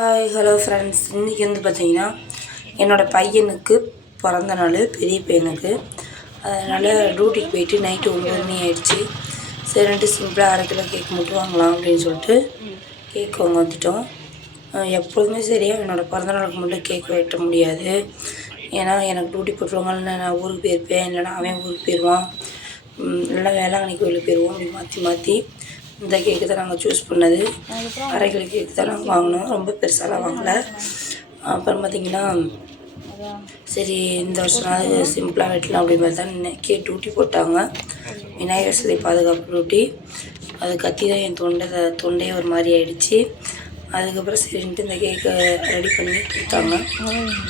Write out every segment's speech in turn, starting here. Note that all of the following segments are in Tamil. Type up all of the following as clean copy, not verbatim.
ஹாய் ஹலோ ஃப்ரெண்ட்ஸ், இன்றைக்கி வந்து பார்த்திங்கன்னா என்னோடய பையனுக்கு பிறந்த நாள், பெரிய பையனுக்கு. அதனால் டியூட்டிக்கு போயிட்டு நைட்டு 9 மணி ஆகிடுச்சி. சரின்ட்டு சிம்பிளாக 1/2 கிலோ கேக் மட்டும் வாங்கலாம் அப்படின்னு சொல்லிட்டு கேக் வாங்க வந்துட்டோம். எப்பொழுதுமே சரியாக என்னோடய பிறந்தநாளுக்கு மட்டும் கேக் வெட்ட முடியாது. ஏன்னா எனக்கு டியூட்டி போட்டுருவாங்க, இல்லைனா நான் ஊருக்கு போயிருப்பேன், இல்லைனா அவன் ஊருக்கு போயிடுவான், இல்லைனா வேளாங்கண்ணி கோயிலுக்கு போயிடுவோம். அப்படி மாற்றி மாற்றி இந்த கேக்கு தான் நாங்கள் சூஸ் பண்ணது. 1/2 கிலோ கேக்கு தான் நாங்கள் வாங்கினோம், ரொம்ப பெருசாலாம் வாங்கலை. அப்புறம் பார்த்திங்கன்னா சரி இந்த வருஷம் சிம்பிளாக வெட்டலாம் அப்படி மாதிரி தான் கேக் டியூட்டி போட்டாங்க. விநாயகர் சிலை பாதுகாப்பு டியூட்டி. அது கத்தி தான் என் தொண்டையே ஒரு மாதிரி ஆகிடுச்சி. அதுக்கப்புறம் சரின்ட்டு இந்த கேக்கை ரெடி பண்ணி கொடுத்தாங்க.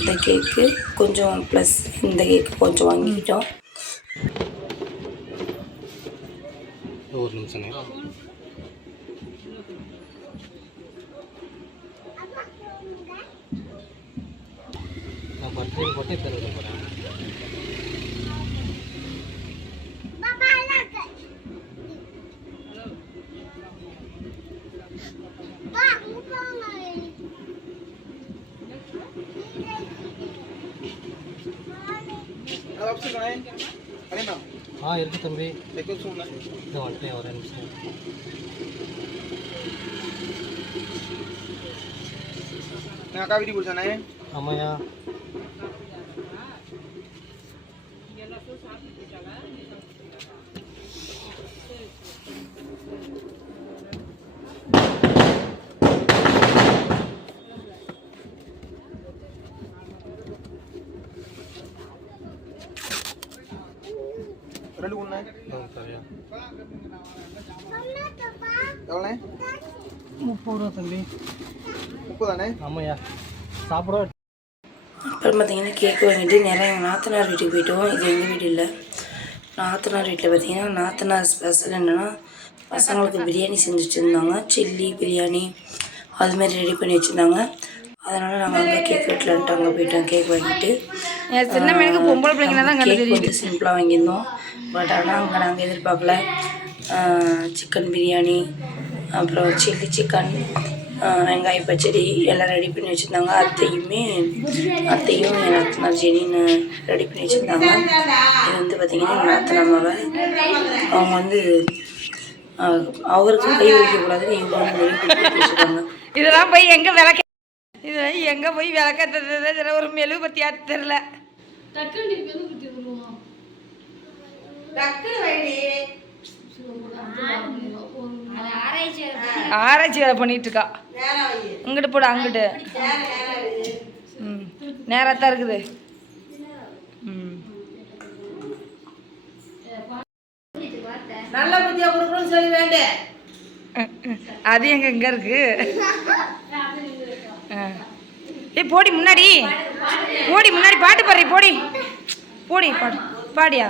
இந்த கேக்கு கொஞ்சம் ப்ளஸ் இந்த கேக்கு கொஞ்சம் வாங்கிக்கிட்டோம். ஒரு நிமிஷம் நான் பர்த்டே போட்டு தருவது போகிறேன். இருக்கு தம்பி, இந்த வந்துட்டேன் ஒரு நிமிஷம். அக்கா வீட்டுக்கு போச்சானே? ஆமாயா. ரெண்டு ஒண்ணு சரியா? எவ்வளோண்ணே? 30 ரூபா தம்பி. 30 தானே? ஆமாய்யா. சாப்பிட. அப்புறம் பார்த்திங்கன்னா கேக்கு வாங்கிட்டு நேராக எங்கள் நாத்தனார் வீட்டுக்கு போயிட்டோம். இது எங்கள் வீடு இல்லை, நாத்தனார் வீட்டில் பார்த்திங்கன்னா நாத்தனார் ஸ்பெஷல் என்னென்னா பசங்களுக்கு பிரியாணி செஞ்சு வச்சுருந்தாங்க. சில்லி பிரியாணி அதுமாரி ரெடி பண்ணி வச்சுருந்தாங்க. அதனால் நாங்கள் அங்கே கேக் வெட்டலான்ட்டு அங்கே போயிட்டோம். கேக் வாங்கிட்டு சின்ன மேனுக்கு பொம்பளை பிள்ளைங்க தான் கேக் வந்து சிம்பிளாக வாங்கியிருந்தோம். பட் ஆனால் அங்கே நாங்கள் எதிர்பார்க்கல. சிக்கன் பிரியாணி, அப்புறம் சில்லி சிக்கன், வெங்காய பச்சடி எல்லாம் ரெடி பண்ணி வச்சுருந்தாங்க. அத்தையும் என் நாத்தனார் ஜெனின்னு ரெடி பண்ணி வச்சுருந்தாங்க. இது வந்து பார்த்திங்கன்னா என் நாத்தனாமாவை அவங்க வந்து அவருக்கு கை வைக்கக்கூடாதுன்னு இவங்க வந்து வச்சுருக்காங்க. இதெல்லாம் போய் எங்கே விளக்க, இதெல்லாம் எங்கே போய் விளக்க ஒரு மெழுகுபத்தி ஆத்து தெரில. ஆராய்ச்சி வேலை பண்ணிட்டு இருக்கா. இங்கிட்டு போட அங்கிட்டு நேராத்தான் இருக்குது. நல்ல புத்தியா கொடுக்கணும்னு சொல்லி வேண்டேன். அது எங்க இருக்கு? போடி முன்னாடி, போடி முன்னாடி, பாட்டு பாடுறீ, போடி போடி, பாடு பாடியா.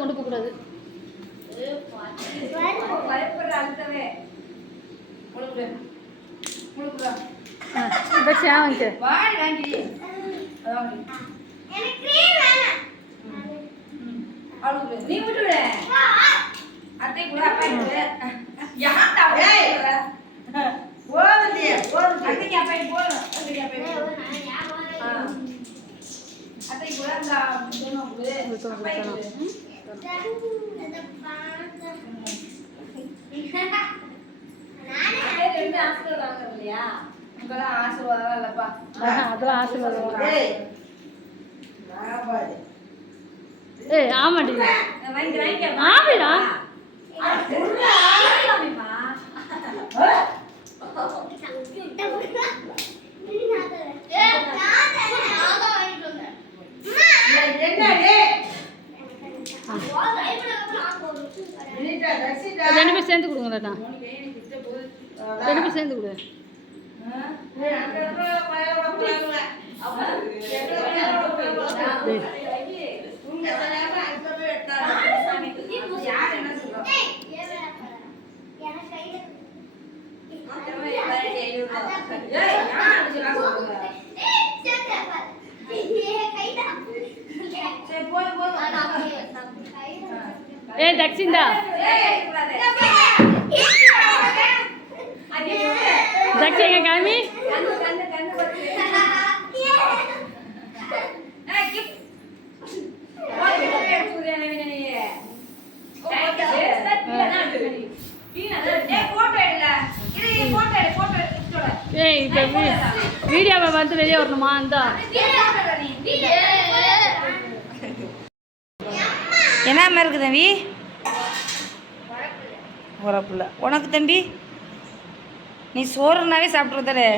கொண்டு போக கூடாது. நீ விட்டு விட அத்தை கூட அப்பா கூட யாரா ஓடுறியே ஓடு அத்தைக்கு அப்பா போடு அதெல்லாம் ஆசீர்வாதம். ஏய் ஆமாடி ஆமிடா ரெண்டு பேரும் சேர்ந்து கொடுங்க ரெண்டு பேரும் சேர்ந்து கொடு. ஏய் தக்ஷிந்தா தக்ஷி எங்க காமி ஏய் இப்போ வீடியோவை வந்து வெளியே வரணுமா அந்த என்ன இருக்கு தம்பி உரப்புல உனக்கு தம்பி நீ சோறுனாவே சாப்பிட்ருதாரு